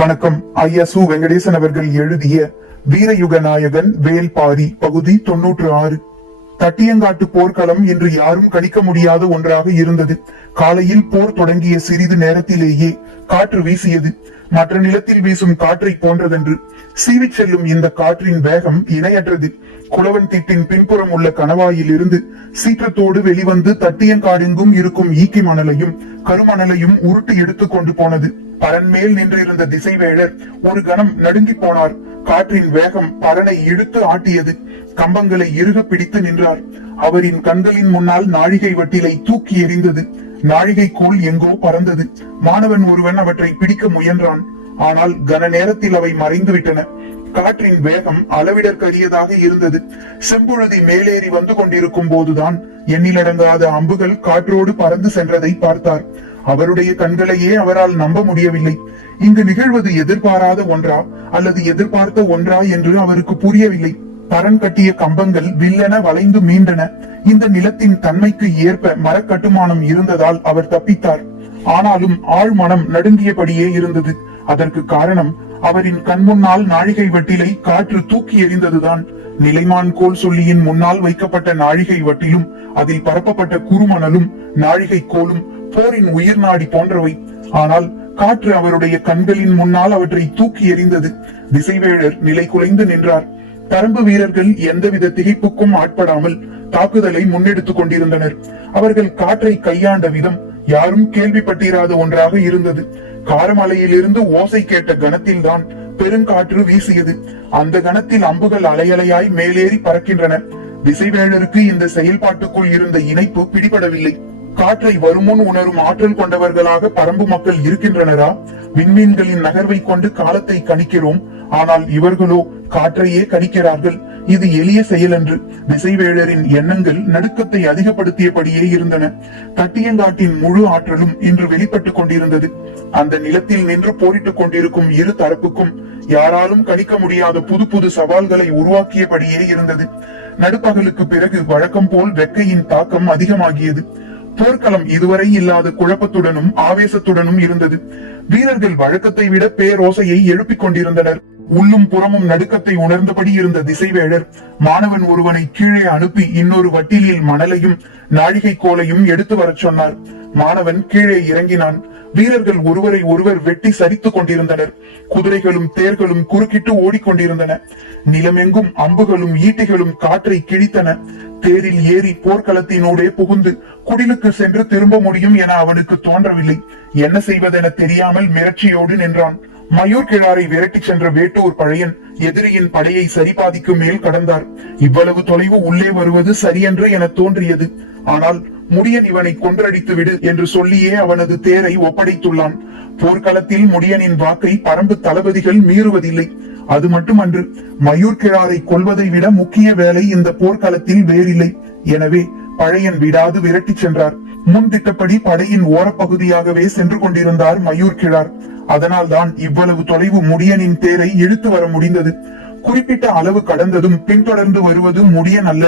வணக்கம். ஐயா சு வெங்கடேசன் அவர்கள் எழுதிய வீரயுக நாயகன் வேல்பாரி பகுதி 96. தட்டியங்காட்டு போர்க்களம் என்று யாரும் கணிக்க முடியாத ஒன்றாக இருந்தது. காலையில் போர் தொடங்கிய சிறிது நேரத்திலேயே காற்று வீசியது. மற்ற நிலத்தில் வீசும் காற்றை போன்றதென்று. சீவிச் செல்லும் இந்த காற்றின் வேகம் இணையற்றது. குளவன் திட்டின் பின்புறம் உள்ள கணவாயில் இருந்து சீற்றத்தோடு வெளிவந்து தட்டியங்காடெங்கும் இருக்கும் ஈக்கி மணலையும் கருமணலையும் உருட்டி எடுத்துக் கொண்டு போனது. பரன்மேல் நின்றிருந்த திசைவேழர் ஒரு கணம் நடுங்கி போனார். காற்றின் வேகம் பரனை இழுத்து ஆட்டியது. கம்பங்களை இறுக பிடித்து நின்றார். அவரின் கண்களின் முன்னால் நாழிகை வட்டிலை தூக்கி எறிந்தது. நாழிகை கோல் எங்கோ பறந்தது. மாணவன் ஒருவன் அவற்றை பிடிக்க முயன்றான். ஆனால் கன நேரத்தில் அவை மறைந்து விட்டன. காற்றின் வேகம் அளவிடற்கரியதாக இருந்தது. செம்புழுதி மேலேறி வந்து கொண்டிருக்கும் போதுதான் எண்ணிலடங்காத அம்புகள் காற்றோடு பறந்து சென்றதை பார்த்தார். அவருடைய கண்களையே அவரால் நம்ப முடியவில்லை. இங்கு நிகழ்வது எதிர்பாராத ஒன்றா அல்லது எதிர்பார்த்த ஒன்றா என்று அவருக்கு புரியவில்லை. பரன் கட்டிய கம்பங்கள் வில்லென வளைந்து மீண்டன. இந்த நிலத்தின் தன்மைக்கு ஏற்ப மரக்கட்டுமானம் இருந்ததால் அவர் தப்பித்தார். ஆனாலும் ஆழ்மனம் நடுங்கியபடியே இருந்தது. அதற்கு காரணம் அவரின் கண்முன்னால் நாழிகை வட்டிலை காற்று தூக்கி எறிந்ததுதான். நிலைமான் கோல் சொல்லியின் முன்னால் வைக்கப்பட்ட நாழிகை வட்டிலும் அதில் பரப்பப்பட்ட குறுமணலும் நாழிகை கோலும் போரின் உயிர் நாடி போன்றவை. ஆனால் காற்று அவருடைய கண்களின் முன்னால் அவற்றை தூக்கி எறிந்தது. திசைவேழர் நிலை குலைந்து நின்றார். பரம்பு வீரர்கள் எந்தவித திகைப்புக்கும் ஆட்படாமல் தாக்குதலை முன்னெடுத்துக் கொண்டிருந்தனர். அவர்கள் காற்றை கையாண்ட விதம் யாரும் கேள்விப்பட்டிராத ஒன்றாக இருந்தது. காரமலையிலிருந்து ஓசை கேட்ட கணத்தில்தான் பெருங்காற்று வீசியது. அந்த கணத்தில் அம்புகள் அலையலையாய் மேலேறி பறக்கின்றன. திசைவேழருக்கு இந்த செயல்பாட்டுக்குள் இருந்த இணைப்பு பிடிபடவில்லை. காற்றை வருமுன் உணரும் ஆற்றல் கொண்டவர்களாக பரம்பு மக்கள் இருக்கின்றனரா? விண்மீன்களின் நகர்வை கொண்டு காலத்தை கணிக்கிறோம், ஆனால் இவர்களோ காற்றையே கணிக்கிறார்கள். இது எளிய செயல் என்று திசைவேழரின் எண்ணங்கள் நடுக்கத்தை அதிகப்படுத்தியபடியே இருந்தன. தட்டியங்காட்டின் முழு ஆற்றலும் இன்று வெளிப்பட்டுக் கொண்டிருந்தது. அந்த நிலத்தில் நின்று போரிட்டுக் கொண்டிருக்கும் இரு தரப்புக்கும் யாராலும் கணிக்க முடியாத புது புது சவால்களை உருவாக்கியபடியே இருந்தது. நடுப்பகலுக்கு பிறகு வழக்கம் போல் வெக்கையின் தாக்கம் அதிகமாகியது. போர்க்களம் இதுவரை இல்லாத குழப்பத்துடனும் ஆவேசத்துடனும் இருந்தது. வீரர்கள் வழக்கத்தை விட பேரோசையை எழுப்பிக் கொண்டிருந்தனர். உள்ளும் புறமும் நடுக்கத்தை உணர்ந்தபடி இருந்த திசைவேழர் மாணவன் ஒருவனை கீழே அனுப்பி இன்னொரு வட்டிலில் மணலையும் நாழிகை கோலையும் எடுத்து வரச் சொன்னார். மாணவன் கீழே இறங்கினான். வீரர்கள் ஒருவரை ஒருவர் வெட்டி சரித்துக் கொண்டிருந்தனர். குதிரைகளும் தேர்களும் குறுக்கிட்டு ஓடிக்கொண்டிருந்தன. நிலமெங்கும் அம்புகளும் ஈட்டிகளும் காற்றை கிழித்தன. தேரில் ஏறி போர்க்களத்தினோடே புகுந்து குடிலுக்கு சென்று திரும்ப முடியும் என அவனுக்கு தோன்றவில்லை. என்ன செய்வதென தெரியாமல் மிரட்சியோடு நின்றான். மயூர் கிழாரை விரட்டி சென்ற வேட்டூர் பழையன் எதிரியின் படையை சரிபாதிக்கு மேல் கடந்தார். இவ்வளவு தொலைவு உள்ளே வருவது சரியென்று என தோன்றியது. ஆனால் முடியன் இவனை கொன்றடித்து விடு என்று சொல்லியே அவனது தேரை ஒப்படைத்துள்ளான். போர்க்களத்தில் முடியனின் வாக்கை பரம்பு தளபதிகள் மீறுவதில்லை. அது மட்டுமன்று, மயூர் கிழாரை கொல்வதை விட முக்கிய வேலை இந்த போர்க்களத்தில் வேறில்லை. எனவே பழையன் விடாது விரட்டி சென்றார். முன் திட்டப்படி படையின் ஓரப்பகுதியாகவே சென்று கொண்டிருந்தார் மயூர் கிழார். அதனால்தான் இவ்வளவு தொலைவு முடியனின் தேரை இழுத்து வர முடிந்தது. குறிப்பிட்ட அளவு கடந்ததும் பின்தொடர்ந்து வருவது முடியன் அல்ல,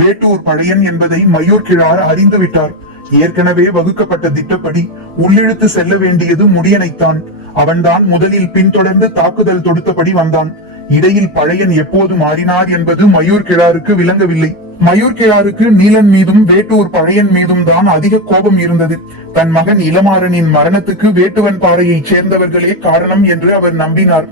வேட்டூர் பழையன் என்பதை மயூர் கிழார் அறிந்து விட்டார். ஏற்கனவே வகுக்கப்பட்ட திட்டப்படி உள்ளிழுத்து செல்ல வேண்டியது முடியனைத்தான். அவன்தான் முதலில் பின்தொடர்ந்து தாக்குதல் தொடுத்தபடி வந்தான். இடையில் பழையன் எப்போது மாறினார் என்பது மயூர் கிழாருக்கு விளங்கவில்லை. மயூர் கிழாருக்கு நீலன் மீதும் வேட்டூர் பழையன் மீதும் தான் அதிக கோபம் இருந்தது. தன் மகன் இளமாறனின் மரணத்துக்கு வேட்டுவன் பாறையை சேர்ந்தவர்களே காரணம் என்று அவர் நம்பினார்.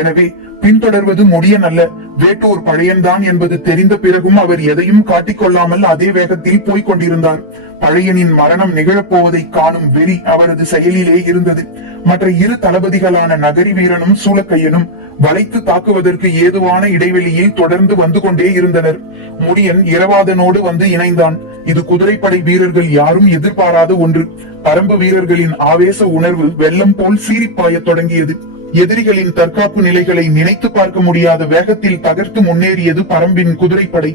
எனவே பின்தொடர்வது முடியன் அல்ல, வேட்டூர் பழையன் தான் என்பது தெரிந்த பிறகும் அவர் எதையும் காட்டிக்கொள்ளாமல் அதே வேகத்தில் போய்க் கொண்டிருந்தார். பழையனின் மரணம் நிகழப்போவதை காணும் வெறி அவரது செயலிலே இருந்தது. மற்ற இரு தளபதிகளான நகரி வீரனும் சூளக்கையனும் வளைத்து தாக்குவதற்கு ஏதுவான இடைவெளியில் தொடர்ந்து வந்து கொண்டே இருந்தனர். முடியன் இரவாதனோடு வந்து இணைந்தான். இது குதிரைப்படை வீரர்கள் யாரும் எதிர்பாராத ஒன்று. பரம்பு வீரர்களின் ஆவேச உணர்வு வெள்ளம் போல் சீறிப்பாய தொடங்கியது. எதிரிகளின் தற்காப்பு நிலைகளை நினைத்து பார்க்க முடியாத வேகத்தில் தகர்த்து முன்னேறியது பரம்பின் குதிரைப்படை.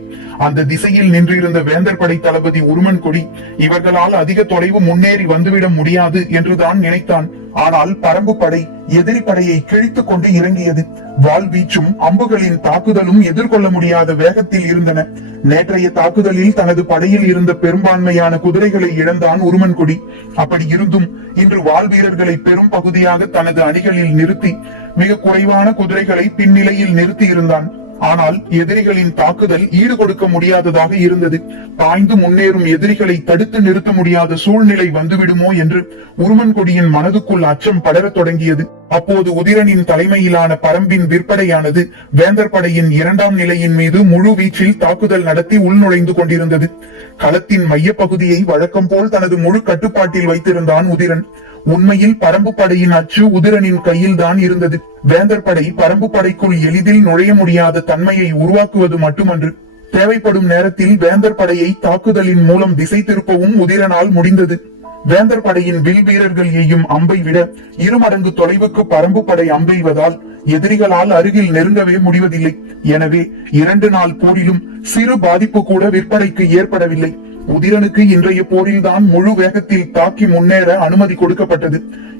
அந்த திசையில் நின்றிருந்த வேந்தர் படை தளபதி உருமன் கொடி இவர்களால் அதிக தொலைவு முன்னேறி வந்துவிட முடியாது என்றுதான் நினைத்தான். ஆனால் பரம்பு படை எதிரி படையை கிழித்துக் கொண்டு இறங்கியது. வாள் வீச்சும் அம்புகளின் தாக்குதலும் எதிர்கொள்ள முடியாத வேகத்தில் இருந்தன. நேற்றைய தாக்குதலில் தனது படையில் இருந்த பெரும்பான்மையான குதிரைகளை இழந்தான் உருமன்குடி. அப்படி இருந்தும் இன்று வாள் வீரர்களை பெரும் பகுதியாக தனது அணிகளில் நிறுத்தி மிக குறைவான குதிரைகளை பின்னிலையில் நிறுத்தி இருந்தான். ஆனால் எதிரிகளின் தாக்குதல் ஈடு கொடுக்க முடியாததாக இருந்தது. பாய்ந்து முன்னேறும் எதிரிகளை தடுத்து நிறுத்த முடியாத சூழ்நிலை வந்துவிடுமோ என்று உருமன்கொடியின் மனதுக்குள் அச்சம் படரத் தொடங்கியது. அப்போது உதிரனின் தலைமையிலான பரம்பின் விற்படையானது வேந்தர் படையின் 2ஆம் நிலையின் மீது முழு வீச்சில் தாக்குதல் நடத்தி உள்நுழைந்து கொண்டிருந்தது. களத்தின் மைய பகுதியை வழக்கம் போல் தனது முழு கட்டுப்பாட்டில் வைத்திருந்தான் உதிரன். உண்மையில் பரம்பு படையின் அச்சு உதிரனின் கையில் தான் இருந்தது. வேந்தர் படை பரம்பு படைக்குள் எளிதில் நுழைய முடியாத தன்மையை உருவாக்குவது மட்டுமன்று, தேவைப்படும் நேரத்தில் வேந்தர் படையை தாக்குதலின் மூலம் திசை திருப்பவும் உதிரனால் முடிந்தது. வேந்தர் படையின் வில் வீரர்கள் எய்யும் அம்பை விட 2 மடங்கு தொலைவுக்கு பரம்பு படை அம்பெய்வதால் எதிரிகளால் அருகில் நெருங்கவே முடிவதில்லை. எனவே 2 நாள் போரிலும் சிறு பாதிப்பு கூட விற்படைக்கு ஏற்படவில்லை. உதிரனுக்கு இன்றைய போரில்தான் முழு வேகத்தில் தாக்கி முன்னேற அனுமதி கொடுக்கப்பட்டது.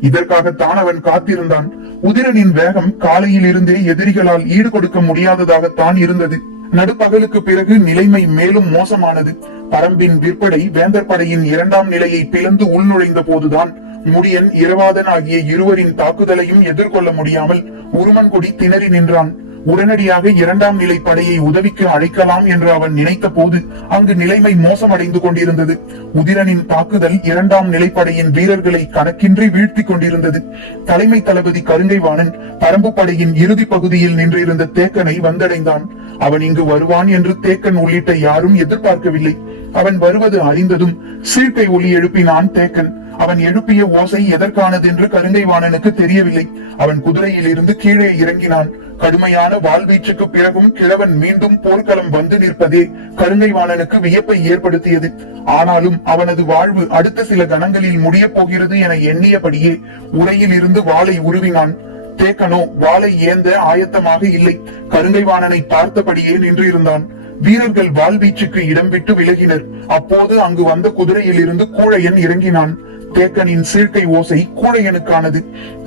இதற்காகத்தான் அவன் காத்திருந்தான். உதிரனின் வேகம் காலையில் இருந்தே எதிரிகளால் ஈடு கொடுக்க முடியாததாகத்தான் இருந்தது. நடுப்பகலுக்கு பிறகு நிலைமை மேலும் மோசமானது. பரம்பின் விற்படை வேந்தர் படையின் 2ஆம் நிலையை பிளந்து உள்நுழைந்த போதுதான் முடியன், இரவாதன் ஆகிய இருவரின் தாக்குதலையும் எதிர்கொள்ள முடியாமல் உருமன்கொடி திணறி நின்றான். உடனடியாக 2ஆம் நிலை படையை உதவிக்கு அழைக்கலாம் என்று அவன் நினைத்த போது அங்கு நிலைமை மோசமடைந்து கொண்டிருந்தது. உதிரனின் தாக்குதல் 2ஆம் நிலைப்படையின் வீரர்களை கணக்கின்றி வீழ்த்தி கொண்டிருந்தது. தலைமை தளபதி கருங்கைவாணன் பரம்பு படையின் இறுதி பகுதியில் நின்றிருந்த தேக்கனை வந்தடைந்தான். அவன் இங்கு வருவான் என்று தேக்கன் உள்ளிட்ட யாரும் எதிர்பார்க்கவில்லை. அவன் வருவது அறிந்ததும் சீழ்கை ஒலி எழுப்பினான் தேக்கன். அவன் எழுப்பிய ஓசை எதற்கானது என்று கருங்கைவாணனுக்கு தெரியவில்லை. அவன் குதிரையில் இருந்து கீழே இறங்கினான். கடுமையான வாழ்வீச்சுக்கு பிறகும் கிழவன் மீண்டும் போர்க்களம் வந்து நிற்பதே கருங்கைவாணனுக்கு வியப்பை ஏற்படுத்தியது. ஆனாலும் அவனது வாழ்வு அடுத்த சில கணங்களில் முடிய போகிறது என எண்ணியபடியே உரையில் இருந்து வாளை உருவினான். தேக்கனோ வாளை ஏந்த ஆயத்தமாக இல்லை. கருங்கைவாணனை பார்த்தபடியே நின்றிருந்தான். வீரர்கள் வாழ்வீச்சுக்கு இடம் விட்டு விலகினர். அப்போது அங்கு வந்த குதிரையில் இருந்து கூழையன் இறங்கினான். தேக்கனின் சீழ்கை ஓசை கூழையனுக்கானது.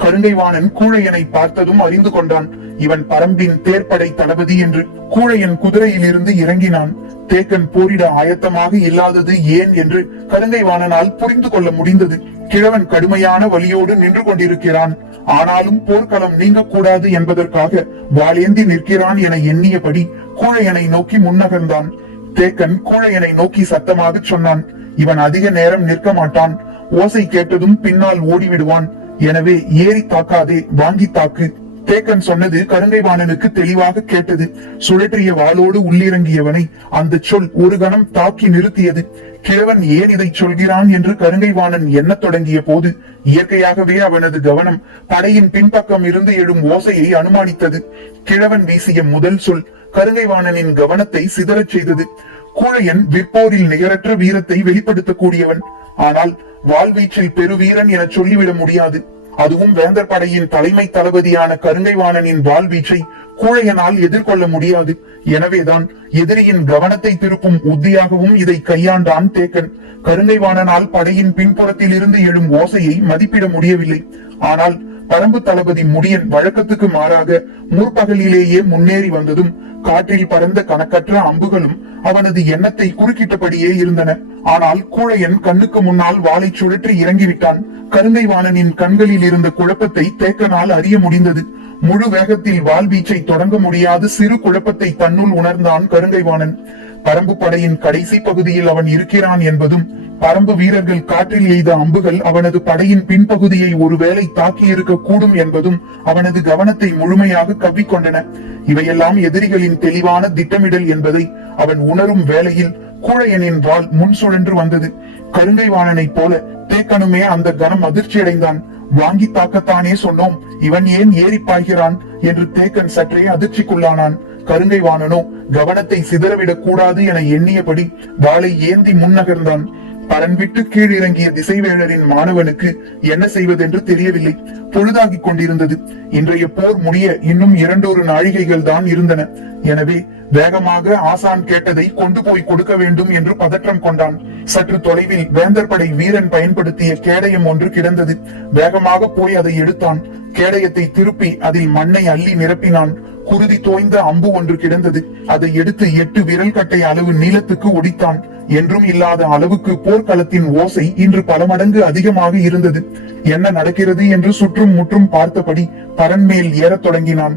கருங்கைவாணன் கூழையனை பார்த்ததும் அறிந்து கொண்டான், இவன் பரம்பின் தேர்ப்படை தளபதி என்று. கூழையன் குதிரையில் இருந்து இறங்கினான். தேக்கன் போரிட ஆயத்தமாக இல்லாதது ஏன் என்று கருங்கைவாணனால் புரிந்து கொள்ள முடிந்தது. கிழவன் கடுமையான வலியோடு நின்று கொண்டிருக்கிறான். ஆனாலும் போர்க்களம் நீங்கக்கூடாது என்பதற்காக வாளேந்தி நிற்கிறான் என எண்ணியபடி கூழையனை நோக்கி முன்னகர்ந்தான். தேக்கன் கூழையனை நோக்கி சத்தமாக சொன்னான், இவன் அதிக நேரம் நிற்க மாட்டான். ஓசை கேட்டதும் பின்னால் ஓடிவிடுவான். எனவே ஏறி தாக்காதே, வாங்கி தாக்கு. தேக்கன் சொன்னது கருங்கைவாணனுக்கு தெளிவாக கேட்டது. சுழற்றிய வாளோடு உள்ளிறங்கியவனை அந்த சொல் ஒரு கணம் தாக்கி நிறுத்தியது. கிழவன் ஏன் இதை சொல்கிறான் என்று கருங்கைவாணன் எண்ணத் தொடங்கிய போது இயற்கையாகவே அவனது கவனம் படையின் பின்பக்கம் இருந்து எழும் ஓசையை அனுமானித்தது. கிழவன் வீசிய முதல் சொல் கருங்கைவாணனின் கவனத்தை சிதறச் செய்தது. கூழையன் விற்போரில் நிகரற்ற வீரத்தை வெளிப்படுத்தக்கூடியவன். ஆனால் வாழ்வீச்சில் பெருவீரன் என சொல்லிவிட முடியாது. அதுவும் வேந்தர் படையின் தலைமை தளபதியான கருங்கைவாணனின் வாழ்வீச்சை கூழையனால் எதிர்கொள்ள முடியாது. எனவேதான் எதிரியின் கவனத்தை திருப்பும் உத்தியாகவும் இதை கையாண்டான் தேக்கன். கருங்கைவாணனால் படையின் பின்புறத்தில் இருந்து எழும் ஓசையை மதிப்பிட முடியவில்லை. ஆனால் பரம்பு தளபதி முடியன் வழக்கத்துக்கு மாறாக முற்பகலிலேயே முன்னேறி வந்ததும் காற்றில் பறந்த கணக்கற்ற அம்புகளும் அவனது எண்ணத்தை குறுக்கிட்டபடியே இருந்தன. ஆனால் கூழையன் கண்ணுக்கு முன்னால் வாளை சுழற்றி இறங்கிவிட்டான். கருங்கைவாணனின் கண்களில் இருந்த குழப்பத்தை தேக்கனால் அறிய முடிந்தது. முழு வேகத்தில் வாழ்வீச்சை தொடங்க முடியாத சிறு குழப்பத்தை தன்னுள் உணர்ந்தான் கருங்கைவாணன். பரம்பு படையின் கடைசி பகுதியில் அவன் இருக்கிறான் என்பதும், பரம்பு வீரர்கள் காற்றில் எய்த அம்புகள் அவனது படையின் பின்பகுதியை ஒருவேளை தாக்கி இருக்க கூடும் என்பதும் அவனது கவனத்தை முழுமையாக கவ்விக்கொண்டன. இவையெல்லாம் எதிரிகளின் தெளிவான திட்டமிடல் என்பதை அவன் உணரும் வேளையில் கூழையனின் வாள் முன் சுழன்று வந்தது. கருங்கைவாணனைப் போல தேக்கனுமே அந்த கணம் அதிர்ச்சியடைந்தான். வாங்கி தாக்கத்தானே சொன்னோம், இவன் ஏன் ஏறி பாய்கிறான் என்று தேக்கன் சற்றே அதிர்ச்சிக்குள்ளானான். கருங்கைவாணனோ கவனத்தை சிதறவிடக் கூடாது என எண்ணியபடி வாளை ஏந்தி முன்னகர்ந்தான். பரன் விட்டு கீழிறங்கிய திசைவேளரின் மாணவனுக்கு என்ன செய்வதென்று தெரியவில்லை. பொழுதாகிக் கொண்டிருந்தது. இன்றைய போர் முடிய இன்னும் 2 நாழிகைகள் தான் இருந்தன. எனவே வேகமாக ஆசான் கேட்டதை கொண்டு போய் கொடுக்க வேண்டும் என்று பதற்றம் கொண்டான். சற்று தொலைவில் வேந்தர் படை வீரன் பயன்படுத்திய கேடயம் ஒன்று கிடந்தது. வேகமாக போய் அதை எடுத்தான். கேடயத்தை திருப்பி அதில் மண்ணை அள்ளி நிரப்பினான். குருதி தோய்ந்த அம்பு ஒன்று கிடந்தது. அதை எடுத்து 8 விரல் கட்டை அளவு நீளத்துக்கு ஒடித்தான். என்றும் இல்லாத அளவுக்கு போர்க்களத்தின் ஓசை இன்று பல மடங்கு அதிகமாக இருந்தது. என்ன நடக்கிறது என்று சுற்றும் முற்றும் பார்த்தபடி பரன்மேல் ஏறத் தொடங்கினான்.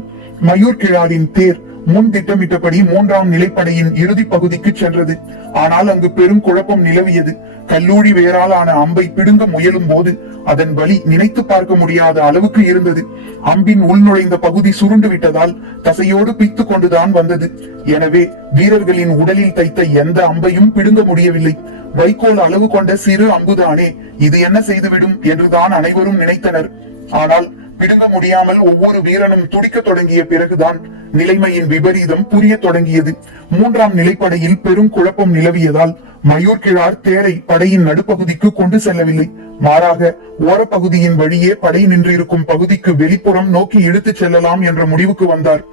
மயூர் கிழாரின் தேர் முன் திட்டமிட்டபடி 3ஆம் நிலைப்படையின் இறுதி பகுதிக்கு சென்றது. ஆனால் அங்கு பெரும் குழப்பம் நிலவியது. கல்லூரி வேரால் ஆன அம்பை பிடுங்க முயலும் போது அதன் வலி நினைத்து பார்க்க முடியாத அளவுக்கு இருந்தது. அம்பின் உள்நுழைந்த பகுதி சுருண்டு விட்டதால் தசையோடு பிய்த்து கொண்டுதான் வந்தது. எனவே வீரர்களின் உடலில் தைத்த எந்த அம்பையும் பிடுங்க முடியவில்லை. வைக்கோல் அளவு கொண்ட சிறு அம்புதானே, இது என்ன செய்துவிடும் என்றுதான் அனைவரும் நினைத்தனர். ஆனால் பிடுங்க முடியாமல் ஒவ்வொரு வீரனும் துடிக்க தொடங்கிய பிறகுதான் நிலைமையின் விபரீதம் புரிய தொடங்கியது. 3ஆம் நிலைப்படையில் பெரும் குழப்பம் நிலவியதால் மயூர் கிழார் தேரை படையின் நடுப்பகுதிக்கு கொண்டு செல்லவில்லை. மாறாக ஓரப்பகுதியின் வழியே படை நின்றிருக்கும் பகுதிக்கு வெளிப்புறம் நோக்கி இழுத்துச் செல்லலாம் என்ற முடிவுக்கு வந்தார்.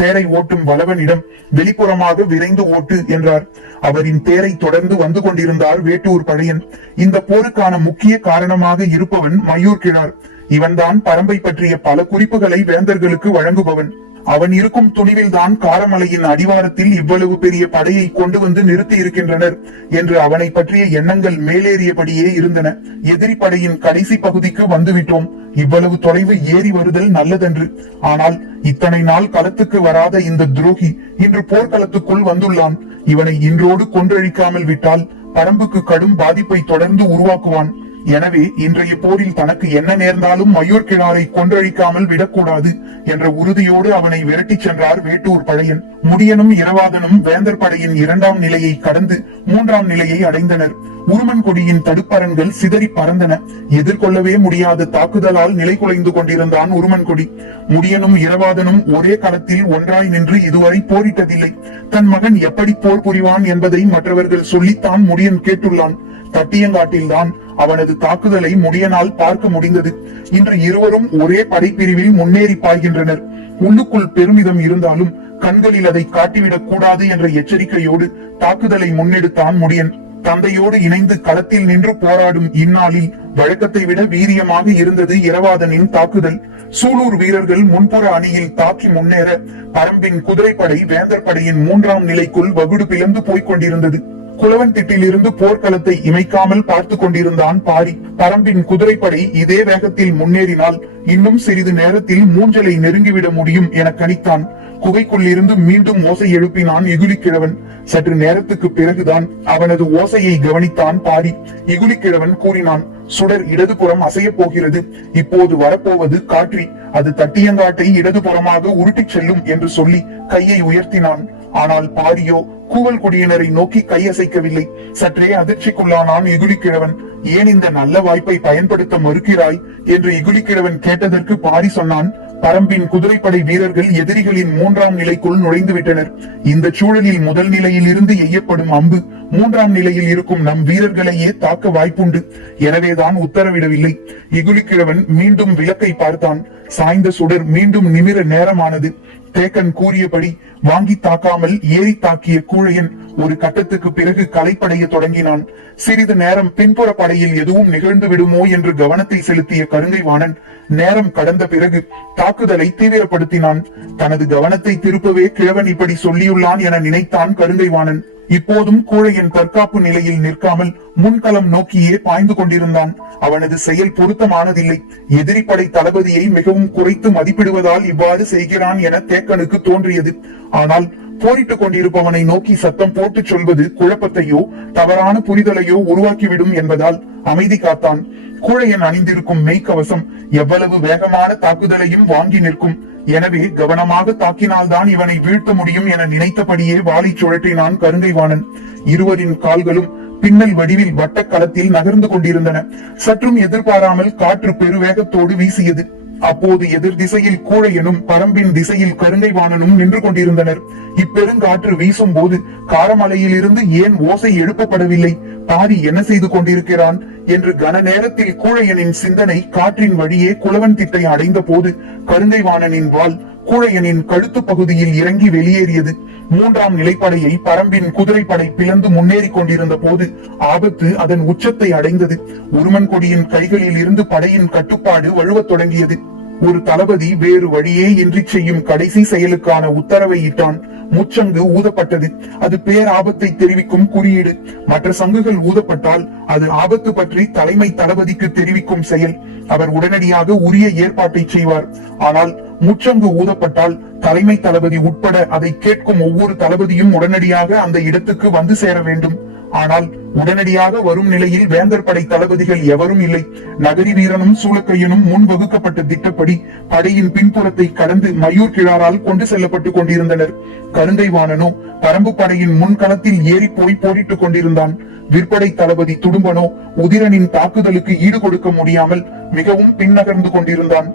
தேரை ஓட்டும் வளவனிடம் வெளிப்புறமாக விரைந்து ஓட்டு என்றார். அவரின் தேரை தொடர்ந்து வந்து கொண்டிருந்தார் வேட்டூர் படையன். இந்த போருக்கான முக்கிய காரணமாக இருப்பவன் மயூர் கிழார். இவன்தான் பரம்பை பற்றிய பல குறிப்புகளை வேந்தர்களுக்கு வழங்குபவன். அவன் இருக்கும் துணிவில் தான் காரமலையின் அடிவாரத்தில் இவ்வளவு பெரிய படையை கொண்டு வந்து நிறுத்தி இருக்கின்றனர் என்று அவனை பற்றிய எண்ணங்கள் மேலேறியபடியே இருந்தன. எதிரி படையின் கடைசி பகுதிக்கு வந்துவிட்டோம். இவ்வளவு தொலைவு ஏறி வருதல் நல்லதென்று. ஆனால் இத்தனை நாள் களத்துக்கு வராத இந்த துரோகி இன்று போர்க்களத்துக்குள் வந்துள்ளான். இவனை இன்றோடு கொன்றழிக்காமல் விட்டால் பரம்புக்கு கடும் பாதிப்பை தொடர்ந்து உருவாக்குவான். எனவே இன்றைய போரில் தனக்கு என்ன நேர்ந்தாலும் மயூர் கிழாரை கொன்றழிக்காமல் விடக்கூடாது என்ற உறுதியோடு அவனை விரட்டிச் சென்றார் வேட்டூர் படையன். முடியனும் இரவாதனும் வேந்தர் படையின் 2ஆம் நிலையை கடந்து 3ஆம் நிலையை அடைந்தனர். உருமன் கொடியின் தடுப்பரண்கள் சிதறி பறந்தன. எதிர்கொள்ளவே முடியாத தாக்குதலால் நிலை குலைந்து கொண்டிருந்தான் உருமன் கொடி. முடியனும் இரவாதனும் ஒரே களத்தில் ஒன்றாய் நின்று இதுவரை போரிட்டதில்லை. தன் மகன் எப்படி போர் புரிவான் என்பதை மற்றவர்கள் சொல்லித்தான் முடியன் கேட்டுள்ளான். தட்டியங்காட்டில்தான் அவனது தாக்குதலை முடியனால் பார்க்க முடிந்தது. இன்று இருவரும் ஒரே படைப்பிரிவில் முன்னேறி பாய்கின்றனர். உள்ளுக்குள் பெருமிதம் இருந்தாலும் கண்களில் அதை காட்டிவிடக் கூடாது என்ற எச்சரிக்கையோடு தாக்குதலை முன்னெடுத்தான் முடியன். தந்தையோடு இணைந்து களத்தில் நின்று போராடும் இந்நாளில் வழக்கத்தை விட வீரியமாக இருந்தது இரவாதனின் தாக்குதல். சூலூர் வீரர்கள் முன்புற அணியில் தாக்கி முன்னேற பரம்பின் குதிரைப்படை வேந்தர் படையின் 3ஆம் நிலைக்குள் வகுடு பிளந்து போய்க் கொண்டிருந்தது. குளவன் திட்டில் இருந்து போர்க்களத்தை இமைக்காமல் பார்த்து கொண்டிருந்தான் பாரி. பரம்பின் குதிரைப்படை இதே வேகத்தில் முன்னேறினால் இன்னும் சிறிது நேரத்தில் மூஞ்சலை நெருங்கிவிட முடியும் என கணித்தான். குகைக்குள் இருந்து மீண்டும் ஓசை எழுப்பினான் எகுலிக்கிழவன். சற்று நேரத்துக்கு பிறகுதான் அவனது ஓசையை கவனித்தான் பாரி. எகுலிக்கிழவன் கூறினான், சுடர் இடதுபுறம் அசைய போகிறது. இப்போது வரப்போவது காற்றி. அது தட்டியங்காட்டை இடதுபுறமாக உருட்டிச் செல்லும் என்று சொல்லி கையை உயர்த்தினான். ஆனால் பாரியோ கூவல் குடியினரை நோக்கி கையசைக்கவில்லை. சற்றே அதிர்ச்சிக்குள்ளானான் எகுலிக்கிழவன். ஏன் இந்த நல்ல வாய்ப்பை பயன்படுத்த மறுக்கிறாய் என்று எகுலிக்கிழவன் கேட்டதற்கு பாரி சொன்னான், பரம்பின் குதிரைப்படை வீரர்கள் எதிரிகளின் 3ஆம் நிலைக்குள் நுழைந்து விட்டனர். இந்த சூழலில் முதல் நிலையில் இருந்து எய்யப்படும் அம்பு 3ஆம் நிலையில் இருக்கும் நம் வீரர்களையே தாக்க வாய்ப்புண்டு. எனவேதான் உத்தரவிடவில்லை. எகுலிக்கிழவன் மீண்டும் விளக்கை பார்த்தான். சாய்ந்த சுடர் மீண்டும் நிமிர நேரமானது. தேக்கன் கூறியபடி வாங்கி தாக்காமல் ஏறி தாக்கிய கூழையன் ஒரு கட்டத்துக்கு பிறகு களைப்படைய தொடங்கினான். சிறிது நேரம் பின்புற படையில் எதுவும் நிகழ்ந்து விடுமோ என்று கவனத்தை செலுத்திய கருங்கைவாணன் நேரம் கடந்த பிறகு தாக்குதலை தீவிரப்படுத்தினான். தனது கவனத்தை திருப்பவே கிழவன் இப்படி சொல்லியுள்ளான் என நினைத்தான் கருங்கைவாணன். இப்போதும் கூழையன் தற்காப்பு நிலையில் நிற்காமல் முன்களம் நோக்கியே பாய்ந்து கொண்டிருந்தான். அவனது செயல் பொருத்தமானதில்லை. எதிரிப்படை தளபதியை மிகவும் குறைத்து மதிப்பிடுவதால் இவ்வாறு செய்கிறான் என தேக்கனுக்கு தோன்றியது. ஆனால் போரிட்டுக் கொண்டிருப்பவனை நோக்கி சத்தம் போட்டு சொல்வது குழப்பத்தையோ தவறான புரிதலையோ உருவாக்கிவிடும் என்பதால் அமைதி காத்தான். கூழையன் அணிந்திருக்கும் மெய்க்கவசம் எவ்வளவு வேகமான தாக்குதலையும் வாங்கி நிற்கும். எனவே கவனமாக தாக்கினால்தான் இவனை வீழ்த்த முடியும் என நினைத்தபடியே வாளை சுழற்றினான் கருங்கைவாணன். இருவரின் கால்களும் பின்னல் வடிவில் வட்டக்களத்தில் நகர்ந்து கொண்டிருந்தன. சற்றும் எதிர்பாராமல் காற்று பெருவேகத்தோடு வீசியது. அப்போது எதிர் திசையில் கூழையனும் பரம்பின் திசையில் கருங்கைவாணனும் நின்று கொண்டிருந்தனர். இப்பெருங்காற்று வீசும் போது காரமலையில் இருந்து ஏன் ஓசை எழுப்பப்படவில்லை? பாரி என்ன செய்து கொண்டிருக்கிறான் என்று கன நேரத்தில் கூழையனின் சிந்தனை காற்றின் வழியே குளவன் திட்டை அடைந்த போது கருங்கைவாணனின் வாள் கூழையனின் கழுத்து பகுதியில் இறங்கி வெளியேறியது. 3ஆம் நிலைப்படையை பரம்பின் குதிரைப்படை பிளந்து முன்னேறி கொண்டிருந்த போது ஆபத்து அதன் உச்சத்தை அடைந்தது. உருமன் கொடியின் கைகளில் இருந்து படையின் கட்டுப்பாடு வழுவத் தொடங்கியது. ஒரு தளபதி வேறு வழியே இன்றி செய்யும் கடைசி செயலுக்கான உத்தரவை இட்டான். முச்சங்கு ஊதப்பட்டது. அது பேராபத்தை தெரிவிக்கும் குறியீடு. மற்ற சங்குகள் ஊதப்பட்டால் அது ஆபத்து பற்றி தலைமை தளபதிக்கு தெரிவிக்கும் செயல். அவர் உடனடியாக உரிய ஏற்பாட்டை செய்வார். ஆனால் முச்சங்கு ஊதப்பட்டால் தலைமை தளபதி உட்பட அதை கேட்கும் ஒவ்வொரு தளபதியும் உடனடியாக அந்த இடத்துக்கு வந்து சேர வேண்டும். ஆனால் உடனடியாக வரும் நிலையில் வேந்தர் படை தளபதிகள் எவரும் இல்லை. நகரி வீரனும் சூளக்கையனும் முன் வகுக்கப்பட்ட திட்டப்படி படையின் பின்புறத்தை கடந்து மயூர் கிழாரால் கொண்டு செல்லப்பட்டுக் கொண்டிருந்தனர். கருங்கை வாணனோ பரம்பு படையின் முன்களத்தில் ஏறி போய் போரிட்டுக் கொண்டிருந்தான். விற்படை தளபதி துடும்பனோ உதிரனின் தாக்குதலுக்கு ஈடு கொடுக்க முடியாமல் மிகவும் பின்னகர்ந்து கொண்டிருந்தான்.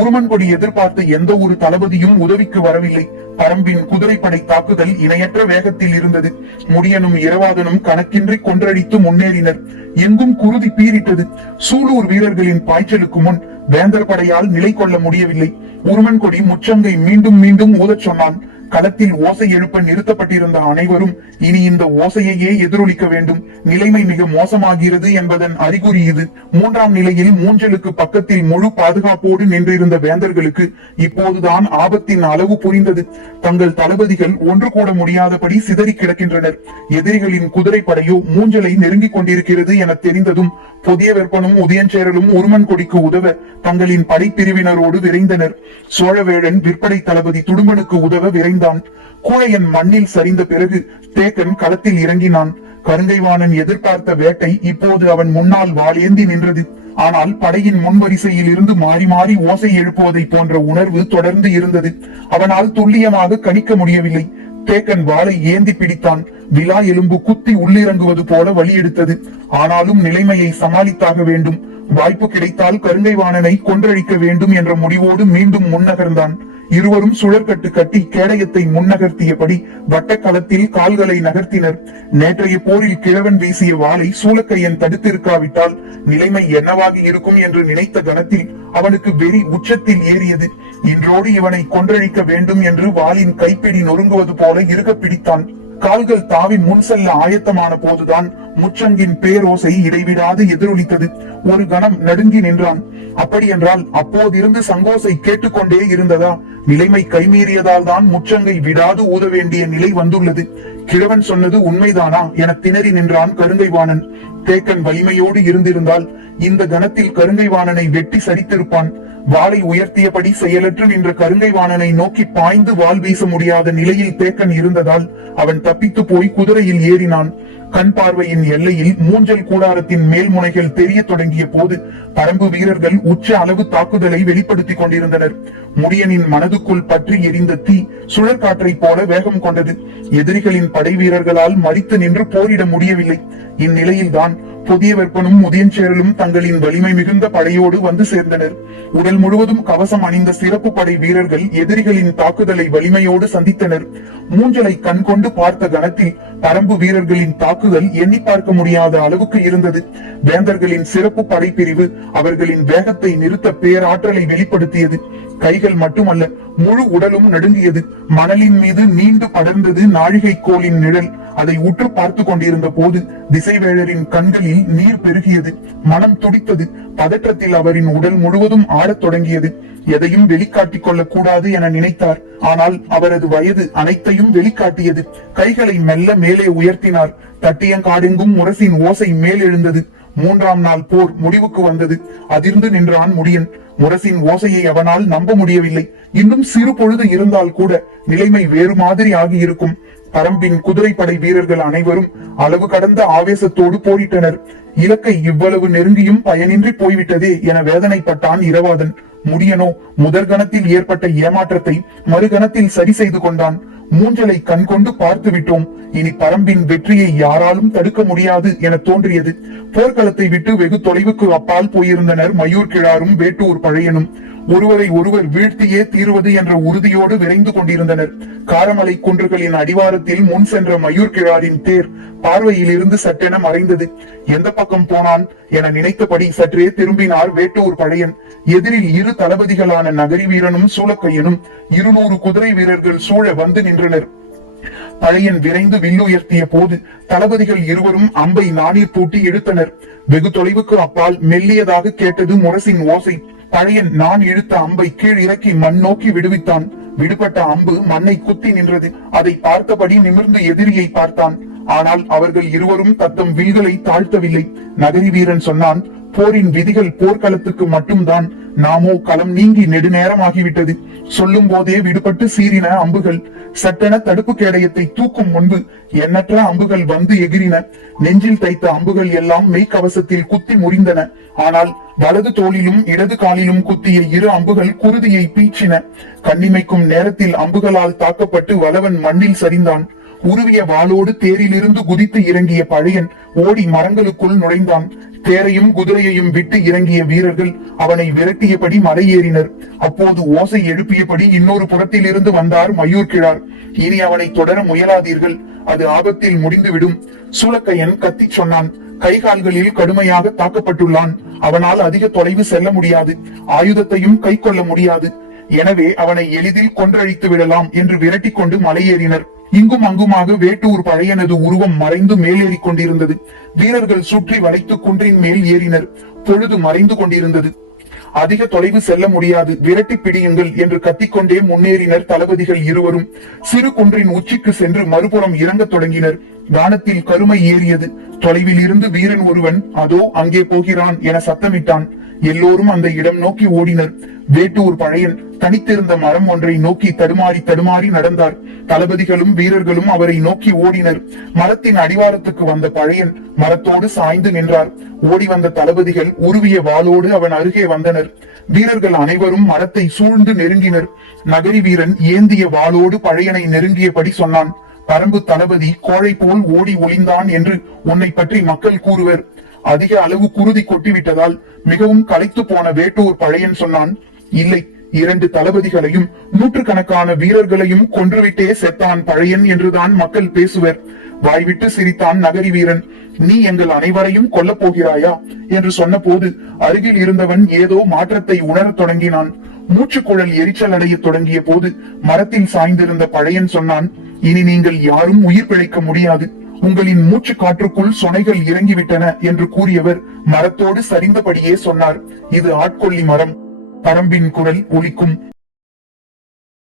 உருமன்கொடி எதிர்பார்த்த எந்த ஒரு தளபதியும் உதவிக்கு வரவில்லை. பரம்பின் குதிரைப்படை தாக்குதல் இணையற்ற வேகத்தில் இருந்தது. முடியனும் இரவாதனும் கணக்கின்றி கொன்றடித்து முன்னேறினர். எங்கும் குருதி பீரிட்டது. சூலூர் வீரர்களின் பாய்ச்சலுக்கு முன் வேந்தர் படையால் நிலை கொள்ள முடியவில்லை. உருமன்கொடி முச்சங்கை மீண்டும் மீண்டும் ஊதச் சொன்னான். களத்தில் ஓசை எழுப்ப நிறுத்தப்பட்டிருந்த அனைவரும் இனி இந்த ஓசையையே எதிரொலிக்க வேண்டும். நிலைமை மிக மோசமாகிறது என்பதன் அறிகுறி இது. மூன்றாம் நிலையில் மூஞ்சலுக்கு பக்கத்தில் முழு பாதுகாப்போடு நின்றிருந்த வேந்தர்களுக்கு இப்போதுதான் ஆபத்தின் அளவு புரிந்தது. தங்கள் தளபதிகள் ஒன்று கூட முடியாதபடி சிதறி கிடக்கின்றனர். எதிரிகளின் குதிரைப்படையோ மூஞ்சலை நெருங்கிக் கொண்டிருக்கிறது என தெரிந்ததும் புதிய வெப்பனும் உதயஞ்சேரலும் உருமன்கொடிக்கு உதவ தங்களின் படைப்பிரிவினரோடு விரைந்தனர். சோழவேழன் விற்படை தளபதி துடும்பனுக்கு உதவ விரைந்தான். கூழையன் மண்ணில் சரிந்த பிறகு தேக்கன் களத்தில் இறங்கினான். கருங்கைவாணன் எதிர்பார்த்த வேட்டை இப்போது அவன் முன்னால் வாளேந்தி நின்றது. ஆனால் படையின் முன்வரிசையில் இருந்து மாறி மாறி ஓசை எழுப்புவதை போன்ற உணர்வு தொடர்ந்து இருந்தது. அவனால் துல்லியமாக கணிக்க முடியவில்லை. தேக்கன் வாளை ஏந்தி பிடித்தான். விலா எலும்பு குத்தி உள்ளிறங்குவது போல வழி எடுத்தது. ஆனாலும் நிலைமையை சமாளித்தாக வேண்டும். வாய்ப்பு கிடைத்தால் கருங்கைவாணனை கொன்றழிக்க வேண்டும் என்ற முடிவோடு மீண்டும் முன்னகர்ந்தான். இருவரும் சுழற்கட்டு கட்டி கேடயத்தை முன்னகர்த்தியபடி வட்டக்களத்தில் கால்களை நகர்த்தினர். நேற்றைய போரில் கிழவன் வீசிய வாளை சூளக்கையன் தடுத்திருக்காவிட்டால் நிலைமை என்னவாகி இருக்கும் என்று நினைத்த கணத்தில் அவனுக்கு வெறி உச்சத்தில் ஏறியது. இன்றோடு இவனை கொன்றழிக்க வேண்டும் என்று வாளின் கைப்பிடி நொறுங்குவது போல இறுக பிடித்தான். கால்கள் தாவி முன் செல்ல ஆயத்தமான போதுதான் முச்சங்கின் பேரோசை இடைவிடாது எதிரொலித்தது. ஒரு கணம் நடுங்கி நின்றான். அப்படியென்றால் அப்போதிருந்து சங்கோசை கேட்டுக்கொண்டே இருந்ததா? நிலைமை கைமீறியதால் தான் முச்சங்கை விடாது ஊத வேண்டிய நிலை வந்துள்ளது. கிழவன் சொன்னது உண்மைதானா என திணறி நின்றான் கருங்கைவாணன். தேக்கன் வலிமையோடு இருந்திருந்தால் இந்த கணத்தில் கருங்கைவாணனை வெட்டி சரித்திருப்பான். வாளை உயர்த்தியபடி செயலற்று நின்ற கருங்கைவாணனை நோக்கி பாய்ந்து வாள் வீச முடியாத நிலையில் தேக்கன் இருந்ததால் அவன் தப்பித்து போய் குதிரையில் ஏறினான். கண் பார்வையின் எல்லையில் மூஞ்சல் கூடாரத்தின் மேல் முனைகள் தெரிய தொடங்கிய போது பரம்பு வீரர்கள் உச்ச அளவு தாக்குதலை வெளிப்படுத்திக் கொண்டிருந்தனர். முடியனின் மனதுக்குள் பற்றி எரிந்த தீ சுழற்காற்றை போல வேகம் கொண்டது. எதிரிகளின் படை வீரர்களால் மறித்து நின்று போரிட முடியவில்லை. இந்நிலையில்தான் புதிய வெப்பனும் உதயஞ்சேரலும் தங்களின் வலிமை மிகுந்த படையோடு வந்து சேர்ந்தனர். உடல் முழுவதும் கவசம் அணிந்த சிறப்பு படை வீரர்கள் எதிரிகளின் தாக்குதலை வலிமையோடு சந்தித்தனர். மூஞ்சலை கண் கொண்டு பார்த்த கணத்தில் பரம்பு வீரர்களின் தாக்குதல் எண்ணி பார்க்க முடியாத அளவுக்கு இருந்தது. வேந்தர்களின் சிறப்பு படைப்பிரிவு அவர்களின் வேகத்தை நிறுத்த பேராற்றலை வெளிப்படுத்தியது. கைகள் மட்டுமல்ல, முழு உடலும் நடுங்கியது. மணலின் மீது நீண்டு படர்ந்தது நாழிகை கோலின் நிழல். அதை உற்று பார்த்து கொண்டிருந்த போது திசைவேழரின் கண்களில் நீர் பெருகியது. மனம் துடித்தது. பதற்றத்தில் அவரின் உடல் முழுவதும் ஆடத் தொடங்கியது. எதையும் வெளிக்காட்டிக் கொள்ளக் கூடாது என நினைத்தார். ஆனால் அவரது வயது அனைத்தையும் வெளிக்காட்டியது. கைகளை மெல்ல மேலே உயர்த்தினார். தட்டியங்காடெங்கும் முரசின் ஓசை மேல் எழுந்தது. மூன்றாம் நாள் போர் முடிவுக்கு வந்தது. அதிர்ந்து நின்றான் முடியன். முரசின் ஓசையை அவனால் நம்ப முடியவில்லை. இன்னும் சிறு பொழுது இருந்தால் கூட நிலைமை வேறு மாதிரி ஆகியிருக்கும். பரம்பின் குதிரைப்படை வீரர்கள் அனைவரும் அளவு கடந்த ஆவேசத்தோடு போரிட்டனர். இலக்கை இவ்வளவு நெருங்கியும் பயனின்றி போய்விட்டதே என வேதனைப்பட்டான் இரவாதன். முடியனோ முதற்கணத்தில் ஏற்பட்ட ஏமாற்றத்தை மறுகணத்தில் சரி செய்து கொண்டான். மூஞ்சலை கண்கொண்டு பார்த்து விட்டோம். இனி பரம்பின் வெற்றியை யாராலும் தடுக்க முடியாது என தோன்றியது. போர்க்களத்தை விட்டு வெகு தொலைவுக்கு அப்பால் போயிருந்தனர் மயூர் கிழாரும் வேட்டூர் பழையனும். ஒருவரை ஒருவர் வீழ்த்தியே தீர்வது என்ற உறுதியோடு விரைந்து கொண்டிருந்தனர். காரமலை குன்றுகளின் அடிவாரத்தில் முன் சென்ற மயூர் கிழாரின் தேர் பார்வையில் இருந்து சட்டென மறைந்தது. எந்த பக்கம் போனான் என நினைத்தபடி சற்றே திரும்பினார் வேட்டூர் பழையன். எதிரில் இரு தளபதிகளான நகரி வீரனும் சூளக்கையனும் 200 குதிரை வீரர்கள் சூழ வந்து நின்றனர். பழையன் விரைந்து வில்லு உயர்த்திய போது தளபதிகள் இருவரும் அம்பை நாணீர் பூட்டி எடுத்தனர். வெகு தொலைவுக்கு அப்பால் மெல்லியதாக கேட்டது முரசின் ஓசை. பழையன் நான் இழுத்த அம்பை கீழ் இறக்கி மண் நோக்கி விடுவித்தான். விடுபட்ட அம்பு மண்ணை குத்தி நின்றது. அதை பார்த்தபடி நிமிர்ந்து எதிரியை பார்த்தான். ஆனால் அவர்கள் இருவரும் தத்தம் வில்களை தாழ்த்தவில்லை. நகரி வீரன் சொன்னான், போரின் விதிகள் போர்க்களத்துக்கு மட்டும்தான். நாமோ களம் நீங்கி நெடுநேரமாகிவிட்டது. சொல்லும் போதே விடுபட்டு சீறின அம்புகள். சட்டென தடுப்பு கேடயத்தை தூக்கும் முன்பு எண்ணற்ற அம்புகள் வந்து எகிரின. நெஞ்சில் தைத்த அம்புகள் எல்லாம் மெய்க்கவசத்தில் குத்தி முறிந்தன. ஆனால் வலது தோளிலும் இடது காலிலும் குத்திய இரு அம்புகள் குருதியை பீச்சின. கண்ணிமைக்கும் நேரத்தில் அம்புகளால் தாக்கப்பட்டு வலவன் மண்ணில் சரிந்தான். உருவிய வாளோடு தேரிலிருந்து குதித்து இறங்கிய பழையன் ஓடி மரங்களுக்குள் நுழைந்தான். தேரையும் குதிரையையும் விட்டு இறங்கிய வீரர்கள் அவனை விரட்டியபடி மலை ஏறினர். அப்போது ஓசை எழுப்பியபடி இன்னொரு புறத்தில் இருந்து வந்தார் மயூர்கிழார். இனி அவனை தொடர முயலாதீர்கள், அது ஆபத்தில் முடிந்துவிடும். சூலக்கையன் கத்தி சொன்னான். கைகால்களில் கடுமையாக தாக்கப்பட்டுள்ளான். அவனால் அதிக தொலைவு செல்ல முடியாது. ஆயுதத்தையும் கை கொள்ள முடியாது. எனவே அவனை எளிதில் கொன்றழித்து விடலாம் என்று விரட்டி கொண்டு மலையேறினர். இங்கும் அங்குமாக வேட்டூர் பழையனது உருவம் மறைந்து மேலேறி கொண்டிருந்தது. வீரர்கள் சுற்றி வளைத்து குன்றின் மேல் ஏறினர். பொழுது மறைந்து கொண்டிருந்தது. அதிக தொலைவு செல்ல முடியாது, விரட்டி பிடியுங்கள் என்று கத்திக்கொண்டே முன்னேறினர் தளபதிகள் இருவரும். சிறு குன்றின் உச்சிக்கு சென்று மறுபுறம் இறங்கத் தொடங்கினர். வானத்தில் கருமை ஏறியது. தொலைவில் இருந்து வீரன் ஒருவன் அதோ அங்கே போகிறான் என சத்தமிட்டான். எல்லோரும் அந்த இடம் நோக்கி ஓடினர். வேட்டூர் பழையன் தனித்திருந்த மரம் ஒன்றை நோக்கி தடுமாறி தடுமாறி நடந்தார். தளபதிகளும் வீரர்களும் அவரை நோக்கி ஓடினர். மரத்தின் அடிவாரத்துக்கு வந்த பழையன் மரத்தோடு சாய்ந்து நின்றார். ஓடி வந்த தளபதிகள் உருவிய வாளோடு அவன் அருகே வந்தனர். வீரர்கள் அனைவரும் மரத்தை சூழ்ந்து நெருங்கினர். நகரி வீரன் ஏந்திய வாளோடு பழையனை நெருங்கியபடி சொன்னான், பரம்பு தளபதி கோழை போல் ஓடி ஒளிந்தான் என்று உன்னை பற்றி மக்கள் கூறுவர். அதிக அளவு குருதி கொட்டிவிட்டதால் மிகவும் களைத்து போன வேட்டூர் பழையன் சொன்னான், இல்லை, 2 தளபதிகளையும் 100கணக்கான வீரர்களையும் கொன்றுவிட்டே செத்தான் பழையன் என்றுதான் மக்கள் பேசுவர். வாய்விட்டு சிரித்தான் நகரி வீரன். நீ எங்கள் அனைவரையும் கொல்லப் போகிறாயா என்று சொன்ன போது அருகில் இருந்தவன் ஏதோ மாற்றத்தை உணரத் தொடங்கினான். மூச்சுக்குழல் எரிச்சல் அடைய தொடங்கிய போது மரத்தில் சாய்ந்திருந்த பழையன் சொன்னான், இனி நீங்கள் யாரும் உயிர் பிழைக்க முடியாது. உங்களின் மூச்சு காற்றுக்குள் சொனைகள் இறங்கிவிட்டன என்று கூறியவர் மரத்தோடு சரிந்தபடியே சொன்னார், இது ஆட்கொல்லி மரம். பரம்பின் குரல் ஒலிக்கும்.